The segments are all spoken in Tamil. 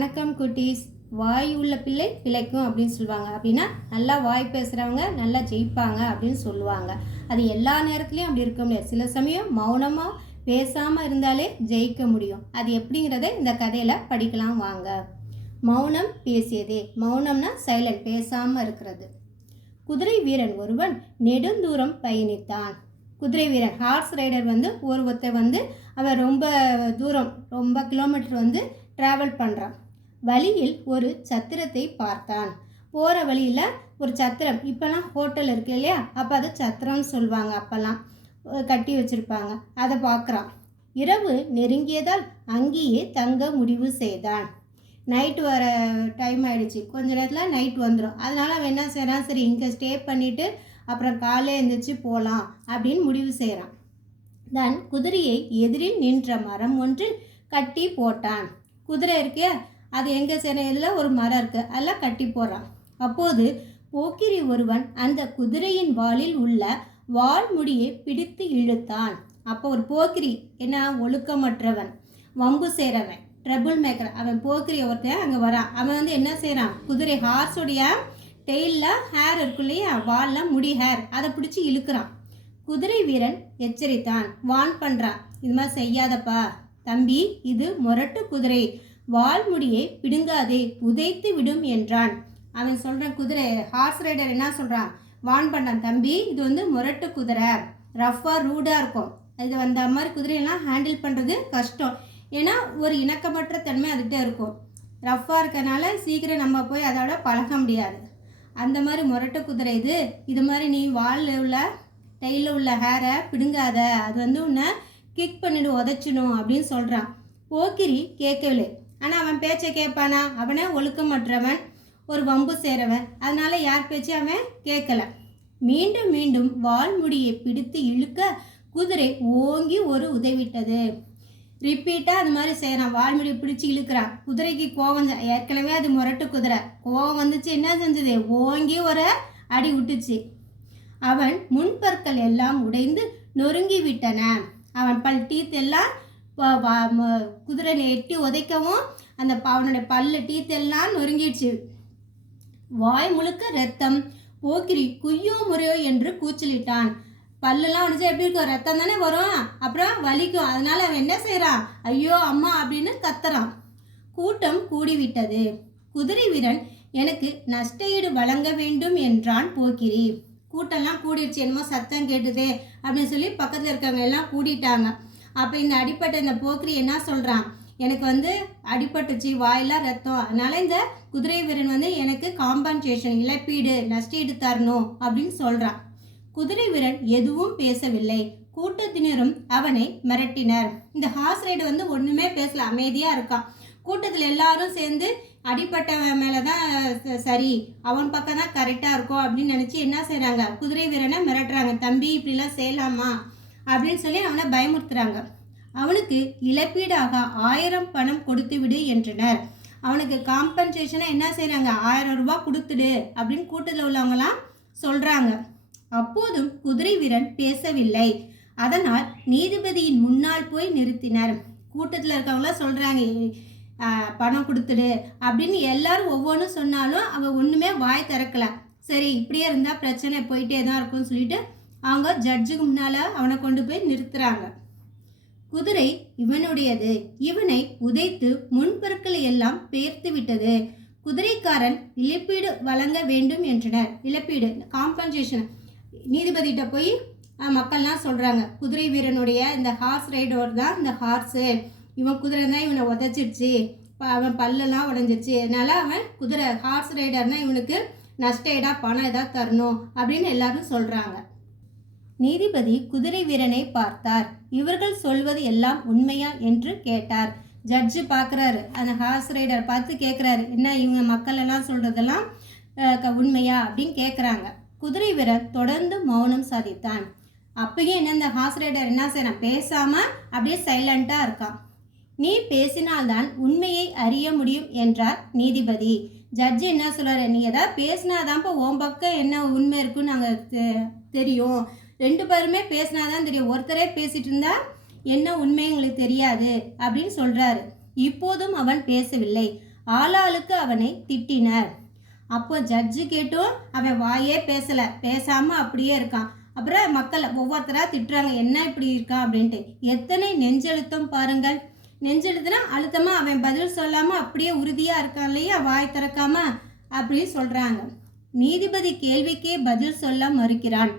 வணக்கம் குட்டீஸ். வாய் உள்ள பிள்ளை பிழைக்கும் அப்படின்னு சொல்லுவாங்க. அப்படின்னா நல்லா வாய் பேசுகிறவங்க நல்லா ஜெயிப்பாங்க அப்படின்னு சொல்லுவாங்க. அது எல்லா நேரத்துலையும் அப்படி இருக்க முடியாது. சில சமயம் மௌனமாக பேசாமல் இருந்தாலே ஜெயிக்க முடியும். அது எப்படிங்கிறத இந்த கதையில் படிக்கலாம் வாங்க. மௌனம் பேசியதே. மௌனம்னா சைலண்ட் பேசாமல் இருக்கிறது. குதிரை வீரன் ஒருவன் நெடுந்தூரம் பயணித்தான். குதிரை வீரன் ஹார்ஸ் ரைடர் வந்து ஒருத்தர் வந்து அவன் ரொம்ப தூரம் ரொம்ப கிலோமீட்டர் வந்து ட்ராவல் பண்ணுறான் வழியில் ஒரு சத்திரத்தை பார்த்தான். போகிற வழியில் ஒரு சத்திரம். இப்போல்லாம் ஹோட்டல் இருக்கு இல்லையா? அப்போ அது சத்திரம்னு சொல்லுவாங்க. அப்போல்லாம் கட்டி வச்சுருப்பாங்க. அதை பார்க்குறான் இரவு நெருங்கியதால் அங்கேயே தங்க முடிவு செய்தான். நைட்டு வர டைம் ஆகிடுச்சு கொஞ்ச நேரத்தில் நைட் வந்துடும் அதனால் அவன் என்ன செய்கிறான் சரி இங்கே ஸ்டே பண்ணிவிட்டு அப்புறம் காலையில் எழுந்திரிச்சு போகலாம் அப்படின்னு முடிவு செய்கிறான் தன் குதிரையை எதிரில் நின்ற மரம் ஒன்றில் கட்டி போட்டான். குதிரை இருக்கே அது எங்கே இதில் ஒரு மரம் இருக்குது அதெல்லாம் கட்டி போடுறான். அப்போது போக்கிரி ஒருவன் அந்த குதிரையின் வாலில் உள்ள வால் முடியை பிடித்து இழுத்தான். அப்போ ஒரு போக்கிரி என்ன ஒழுக்கமற்றவன் வம்பு செய்கிறவன் ட்ரபுள் மேக்கர் அவன் போக்கிரி ஒருத்தன் அங்கே வரான். அவன் வந்து என்ன செய்கிறான் குதிரை ஹார்ஸுடைய டெய்லில் ஹேர் இருக்கு இல்லையா? வாலில் முடி ஹேர் அதை பிடிச்சி இழுக்கிறான். குதிரை வீரன் எச்சரித்தான். வான் பண்ணுறான் இது மாதிரி செய்யாதப்பா. தம்பி இது முரட்டு குதிரை. வால்முடியை பிடுங்காதே உதைத்து விடும் என்றான். அவன் சொல்கிறான் குதிரை ஹார்ஸ் ரைடர் என்ன சொல்கிறான் வான் பண்ணான் தம்பி இது வந்து முரட்டு குதிரை. ரஃப்பாக ரூடாக இருக்கும். இது வந்த மாதிரி குதிரையெல்லாம் ஹேண்டில் பண்ணுறது கஷ்டம். ஏன்னா ஒரு இணக்கமற்ற தன்மை அதுகிட்ட இருக்கும். ரஃப்பாக இருக்கனால சீக்கிரம் நம்ம போய் அதோட பழக முடியாது. அந்த மாதிரி முரட்டு குதிரை இது. இது மாதிரி நீ வாலில் உள்ள டைலில் உள்ள ஹேரை பிடுங்காத. அது வந்து உன்னை கிக் பண்ணிவிடு உதச்சிடும் அப்படின்னு சொல்கிறான் போக்கிரி கேட்கவில்லை. ஆனால் அவன் பேச்சை கேட்பானா? அவனை ஒழுக்கமற்றவன் ஒரு வம்பு சேரவன். அதனால் யார் பேச்சு அவன் கேட்கல. மீண்டும் மீண்டும் வால்முடியை பிடித்து இழுக்க குதிரை ஓங்கி ஒரு உதவிட்டது. ரிப்பீட்டாக அது மாதிரி செய்கிறான் வால்முடியை பிடிச்சி இழுக்கிறான். குதிரைக்கு கோவம் ஏற்கனவே அது முரட்டு குதிரை. கோவம் வந்துச்சு என்ன செஞ்சது? ஓங்கி ஒரு அடி விட்டுச்சு. அவன் முன்பற்கள் எல்லாம் உடைந்து நொறுங்கி விட்டன. அவன் பல் டீத் எல்லாம் குதிரை குதிரையை எட்டி உதைக்கவும் அந்த அவனுடைய பல்லு டீத் எல்லாம் நொறுங்கிடுச்சு. வாய் முழுக்க ரத்தம். போக்கிரி குய்யோ முறையோ என்று கூச்சலிட்டான். பல்லுலாம் உடச்சா எப்படி இருக்கும்? ரத்தம் தானே வரும்? அப்புறம் வலிக்கும். அதனால அவன் என்ன செய்கிறான் ஐயோ அம்மா அப்படின்னு கத்துறான். கூட்டம் கூடிவிட்டது. குதிரை வீரன் எனக்கு நஷ்ட ஈடு வழங்க வேண்டும் என்றான் போக்கிரி. கூட்டம்லாம் கூடிடுச்சு. என்னமோ சத்தம் கேட்டுதே அப்படின்னு சொல்லி பக்கத்தில் இருக்கவங்க எல்லாம் கூடிட்டாங்க. அப்போ இந்த அடிப்பட்ட இந்த போக்கிரி என்ன சொல்கிறான் எனக்கு வந்து அடிபட்டுச்சு வாயெல்லாம் ரத்தம். அதனால் இந்த குதிரை வீரன் வந்து எனக்கு காம்பன்சேஷன் இழப்பீடு நஷ்டீடு தரணும் அப்படின்னு சொல்கிறான் குதிரை வீரன் எதுவும் பேசவில்லை. கூட்டத்தினரும் அவனை மிரட்டினர். இந்த ஹார்ஸ் ரைடு வந்து ஒன்றுமே பேசல அமைதியாக இருக்கான். கூட்டத்தில் எல்லாரும் சேர்ந்து அடிப்பட்டவன் மேலே தான் சரி அவன் பக்கம் தான் கரெக்டாக இருக்கும் அப்படின்னு நினச்சி என்ன செய்கிறாங்க குதிரை வீரனை மிரட்டுறாங்க. தம்பி இப்படிலாம் செய்யலாமா? அப்படின்னு சொல்லி அவனை பயமுறுத்துறாங்க. அவனுக்கு இழப்பீடாக ஆயிரம் பணம் கொடுத்து விடு என்றனர். அவனுக்கு காம்பன்சேஷனாக என்ன செய்கிறாங்க ஆயிரம் ரூபாய் கொடுத்துடு அப்படின்னு கூட்டத்தில் உள்ளவங்களாம் சொல்கிறாங்க அப்போதும் குதிரை வீரன் பேசவில்லை. அதனால் நீதிபதியின் முன்னால் போய் நிறுத்தினர். கூட்டத்தில் இருக்கவங்களாம் சொல்கிறாங்க பணம் கொடுத்துடு அப்படின்னு எல்லாரும் ஒவ்வொன்றும் சொன்னாலும் அவன் ஒன்றுமே வாய் திறக்கலை. சரி இப்படியே இருந்தால் பிரச்சனை போயிட்டே தான் இருக்கும்னு சொல்லிட்டு அவங்க ஜட்ஜுக்கு முன்னால் அவனை கொண்டு போய் நிறுத்துறாங்க. குதிரை இவனுடையது. இவனை உதைத்து முன்பொருட்களை எல்லாம் பெயர்த்து விட்டது. குதிரைக்காரன் இழப்பீடு வழங்க வேண்டும் என்றனர். இழப்பீடு காம்பன்சேஷன் நீதிபதிகிட்ட போய் மக்கள்லாம் சொல்கிறாங்க குதிரை வீரனுடைய இந்த ஹார்ஸ் ரைடர் தான் இந்த ஹார்ஸு இவன் குதிரை தான் இவனை உதச்சிடுச்சு. அவன் பல்லெல்லாம் உடஞ்சிருச்சு அதனால் அவன் குதிரை ஹார்ஸ் ரைடர்னால் இவனுக்கு நஷ்டஈடா பணம் ஏதாவது தரணும் அப்படின்னு எல்லாரும் சொல்கிறாங்க நீதிபதி குதிரை வீரனை பார்த்தார். இவர்கள் சொல்வது எல்லாம் உண்மையா என்று கேட்டார். ஜட்ஜு பார்க்குறாரு. அந்த ஹார்ஸ் ரைடர் பார்த்து கேட்குறாரு என்ன இவங்க மக்கள் எல்லாம் சொல்கிறதெல்லாம் உண்மையா அப்படின்னு கேட்குறாங்க குதிரை வீரர் தொடர்ந்து மௌனம் சாதித்தான். அப்பயும் என்ன இந்த ஹார்ஸ் ரைடர் என்ன செய்யறான்? பேசாமல் அப்படியே சைலண்ட்டாக இருக்கான். நீ பேசினால்தான் உண்மையை அறிய முடியும் என்றார் நீதிபதி. ஜட்ஜி என்ன சொல்றாரு? நீ ஏதாவது பேசினாதான்ப்பா உன் பக்கம் என்ன உண்மை இருக்குன்னு நாங்கள் தெரியும். ரெண்டு பேருமே பேசினாதான் தெரியும். ஒருத்தரே பேசிட்டு இருந்தா என்ன உண்மை எங்களுக்கு தெரியாது அப்படின்னு சொல்றாரு. இப்போதும் அவன் பேசவில்லை. ஆளாளுக்கு அவனை திட்டினர். அப்போ ஜட்ஜு கேட்டும் அவன் வாயே பேசல. பேசாம அப்படியே இருக்கான். அப்புறம் மக்களை ஒவ்வொருத்தரா திட்டுறாங்க. என்ன இப்படி இருக்கான் அப்படின்ட்டு. எத்தனை நெஞ்செழுத்தம் பாருங்கள். நெஞ்செழுத்துனா அழுத்தமா அவன் பதில் சொல்லாம அப்படியே உறுதியா இருக்கான் இல்லையா? வாய் திறக்காம அப்படின்னு சொல்றாங்க. நீதிபதி கேள்விக்கே பதில் சொல்ல மறுக்கிறான்.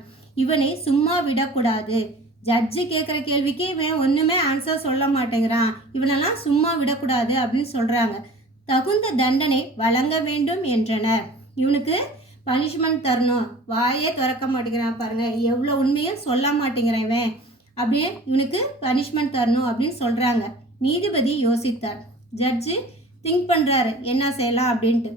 இவனை சும்மா விடக்கூடாது. ஜட்ஜு கேட்குற கேள்விக்கு இவன் ஒன்றுமே ஆன்சர் சொல்ல மாட்டேங்கிறான். இவனெல்லாம் சும்மா விடக்கூடாது அப்படின்னு சொல்கிறாங்க தகுந்த தண்டனை வழங்க வேண்டும் என்றனர். இவனுக்கு பனிஷ்மெண்ட் தரணும். வாயே திறக்க மாட்டேங்கிறான் பாருங்கள் எவ்வளோ உண்மையும் சொல்ல மாட்டேங்கிறான் இவன். அப்படியே இவனுக்கு பனிஷ்மெண்ட் தரணும் அப்படின்னு சொல்கிறாங்க நீதிபதி யோசித்தார். ஜட்ஜு திங்க் பண்ணுறாரு என்ன செய்யலாம் அப்படின்ட்டு.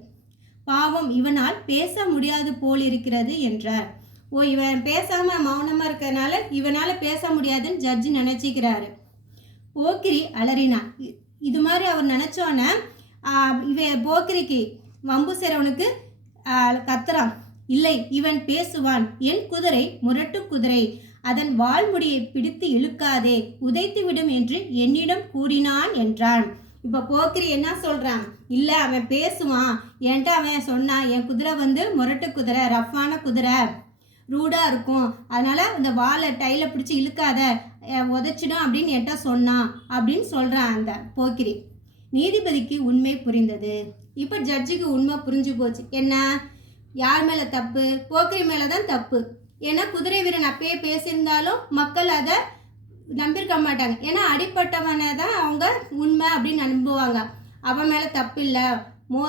பாவம் இவனால் பேச முடியாது போல் இருக்கிறது என்றார். ஓ இவன் பேசாமல் மௌனமாக இருக்கிறனால இவனால் பேச முடியாதுன்னு ஜட்ஜி நினச்சிக்கிறாரு. போக்கிரி அலறினா. இது மாதிரி அவர் நினச்சோன்னே இவன் போக்கிரிக்கு வம்பு செய்றவனுக்கு கத்துறான். இல்லை இவன் பேசுவான். என் குதிரை முரட்டு குதிரை. அதன் வாழ்முடியை பிடித்து இழுக்காதே. உதைத்து விடும் என்று என்னிடம் கூறினான் என்றான். இப்போ போக்கிரி என்ன சொல்கிறான் இல்லை அவன் பேசுவான். என்கிட்ட அவன் சொன்னான்? என் குதிரை வந்து முரட்டு குதிரை ரஃப்பான குதிரை. ரூடாக இருக்கும். அதனால் இந்த வாலை டைல பிடிச்சி இழுக்காத உதச்சிடும் உதைச்சிடும் அப்படின்னு என்கிட்ட சொன்னான் அப்படின்னு சொல்கிறான் அந்த போக்கிரி. நீதிபதிக்கு உண்மை புரிந்தது. இப்போ ஜட்ஜுக்கு உண்மை புரிஞ்சு போச்சு. என்ன? யார் மேலே தப்பு? போக்கிரி மேலே தான் தப்பு. ஏன்னா குதிரை வீரன் அப்பயே பேசியிருந்தாலும் மக்கள் அதை நம்பியிருக்க மாட்டாங்க. ஏன்னா அடிப்பட்டவனை தான் அவங்க உண்மை அப்படின்னு நம்புவாங்க. அவன் மேலே தப்பு இல்லை. மோ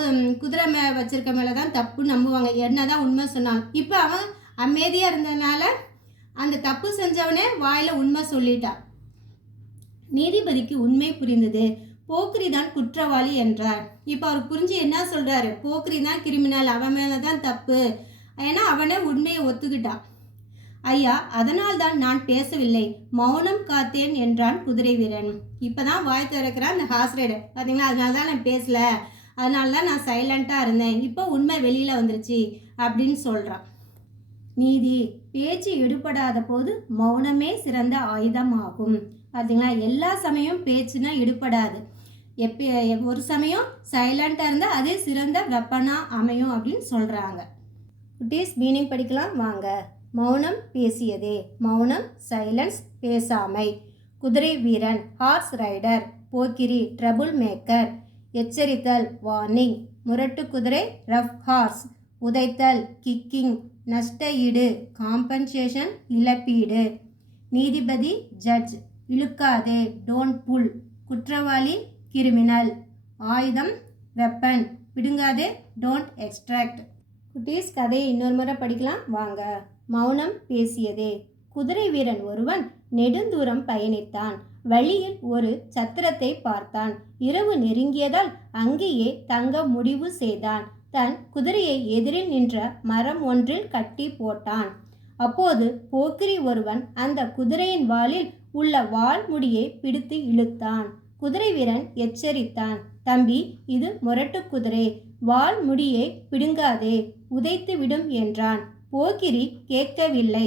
குதிரை மே வச்சிருக்க மேலே தான் தப்புன்னு நம்புவாங்க. என்ன தான் உண்மை சொன்னாங்க இப்போ அவன் அமைதியாக இருந்ததுனால அந்த தப்பு செஞ்சவனே வாயில் உண்மை சொல்லிட்டான் நீதிபதிக்கு உண்மை புரிந்தது. போக்ரி தான் குற்றவாளி என்றார். இப்போ அவர் புரிஞ்சு என்ன சொல்கிறாரு போக்ரி தான் கிரிமினல் அவன் மேலே தான் தப்பு. ஏன்னா அவனே உண்மையை ஒத்துக்கிட்டான். ஐயா அதனால் தான் நான் பேசவில்லை. மௌனம் காத்தேன் என்றான் குதிரை வீரன். இப்பதான் வாய் திறக்கிறான் அந்த ஹார்ஸ் ரைடர் பார்த்தீங்களா அதனால தான் நான் பேசல. அதனால தான் நான் சைலண்ட்டாக இருந்தேன். இப்போ உண்மை வெளியில் வந்துருச்சு அப்படின்னு சொல்கிறான் நீதி. பேச்சு எடுபடாத போது மௌனமே சிறந்த ஆயுதமாகும். பார்த்தீங்களா எல்லா சமயம் பேச்சுனா எடுபடாது. எப்ப ஒரு சமயம் சைலண்டாக இருந்தால் அதே சிறந்த வெப்பனாக அமையும் அப்படின்னு சொல்கிறாங்க குட்டீஸ் மீனிங் படிக்கலாம்? வாங்க. மௌனம் பேசியதே. மௌனம் சைலன்ஸ் பேசாமை. குதிரை வீரன் ஹார்ஸ் ரைடர் போக்கிரி ட்ரபுள் மேக்கர் எச்சரித்தல் வார்னிங் முரட்டு குதிரை ரஃப் ஹார்ஸ் உதைத்தல் கிக்கிங் நஷ்ட ஈடு காம்பன்சேஷன் இழப்பீடு. நீதிபதி ஜட்ஜ் இழுக்காதே டோன்ட் புல் குற்றவாளி கிரிமினல் ஆயுதம் வெப்பன் பிடுங்காதே டோன்ட் எக்ஸ்ட்ராக்ட் குட்டீஸ் கதையை இன்னொரு முறை படிக்கலாம் வாங்க. மௌனம் பேசியதே. குதிரை வீரன் ஒருவன் நெடுந்தூரம் பயணித்தான். வழியில் ஒரு சத்திரத்தை பார்த்தான். இரவு நெருங்கியதால் அங்கேயே தங்க முடிவு செய்தான். தன் குதிரையை எதிரில் நின்ற மரம் ஒன்றில் கட்டி போட்டான். அப்போது போக்கிரி ஒருவன் அந்த குதிரையின் வாலில் உள்ள வால் முடியை பிடித்து இழுத்தான். குதிரை வீரன் எச்சரித்தான் தம்பி இது முரட்டு குதிரை. வால் முடியை பிடுங்காதே உதைத்து விடும் என்றான். போக்கிரி கேட்கவில்லை.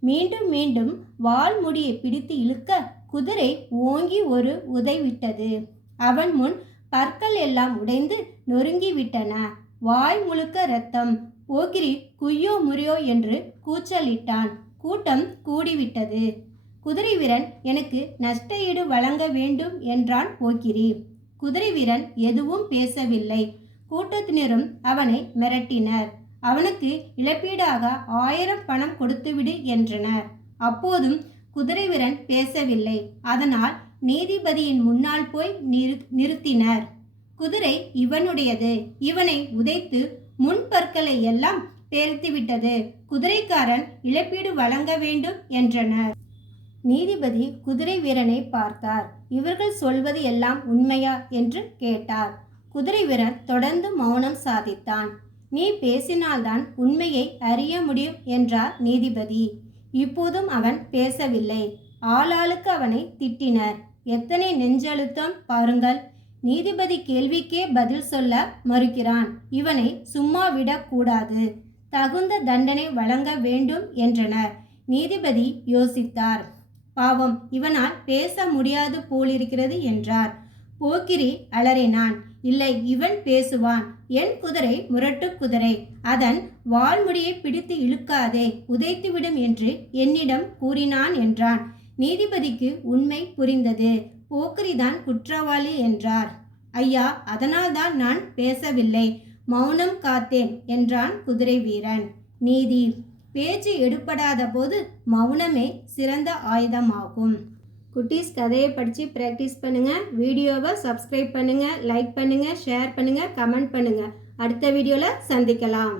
மீண்டும் மீண்டும் வால் முடியை பிடித்து இழுக்க குதிரை ஓங்கி ஒரு உதைவிட்டது. அவன் முன் பற்கள் எல்லாம் உடைந்து நொறுங்கி விட்டன. வாய் முழுக்க ரத்தம் ஓகிரி குய்யோ முறியோ என்று கூச்சலிட்டான். கூட்டம் கூடிவிட்டது. குதிரை வீரன் எனக்கு நஷ்ட ஈடு வழங்க வேண்டும் என்றான் ஓகிரி. குதிரை வீரன் எதுவும் பேசவில்லை. கூட்டத்தினரும் அவனை மிரட்டினர். அவனுக்கு இழப்பீடாக ஆயிரம் பணம் கொடுத்துவிடு என்றனர். அப்போதும் குதிரை வீரன் பேசவில்லை. அதனால் நீதிபதியின் முன்னால் போய் நிறு நிறுத்தினர். குதிரை இவனுடையது. இவனை உதைத்து முன்பற்களை எல்லாம் பேர்த்துவிட்டது குதிரைக்காரன் இழப்பீடு வழங்க வேண்டும் என்றனர். நீதிபதி குதிரை வீரனை பார்த்தார். இவர்கள் சொல்வது எல்லாம் உண்மையா என்று கேட்டார். குதிரை வீரன் தொடர்ந்து மௌனம் சாதித்தான். நீ பேசினால்தான் உண்மையை அறிய முடியும் என்றார் நீதிபதி. இப்போதும் அவன் பேசவில்லை. ஆளாளுக்கு அவனை திட்டினர். எத்தனை நெஞ்சழுத்தம் பாருங்கள். நீதிபதி கேள்விக்கே பதில் சொல்ல மறுக்கிறான். இவனை சும்மா விடக்கூடாது தகுந்த தண்டனை வழங்க வேண்டும் என்றனர். நீதிபதி யோசித்தார். பாவம் இவனால் பேச முடியாது போலிருக்கிறது என்றார். போக்கிரி அலறினான். இல்லை இவன் பேசுவான். என் குதிரை முரட்டு குதிரை. அதன் வால்முடியை பிடித்து இழுக்காதே உதைத்துவிடும் என்று என்னிடம் கூறினான் என்றான். நீதிபதிக்கு உண்மை புரிந்தது. போக்ரிதான் குற்றவாளி என்றார். ஐயா அதனால்தான் நான் பேசவில்லை. மௌனம் காத்தேன் என்றான் குதிரை வீரன். நீதி பேச்சு எடுப்படாத போது மௌனமே சிறந்த ஆயுதமாகும். குட்டீஸ் கதையை படித்து ப்ராக்டிஸ் பண்ணுங்கள் வீடியோவை சப்ஸ்கிரைப் பண்ணுங்கள் லைக் பண்ணுங்கள் ஷேர் பண்ணுங்கள் கமெண்ட் பண்ணுங்கள் அடுத்த வீடியோவில் சந்திக்கலாம்.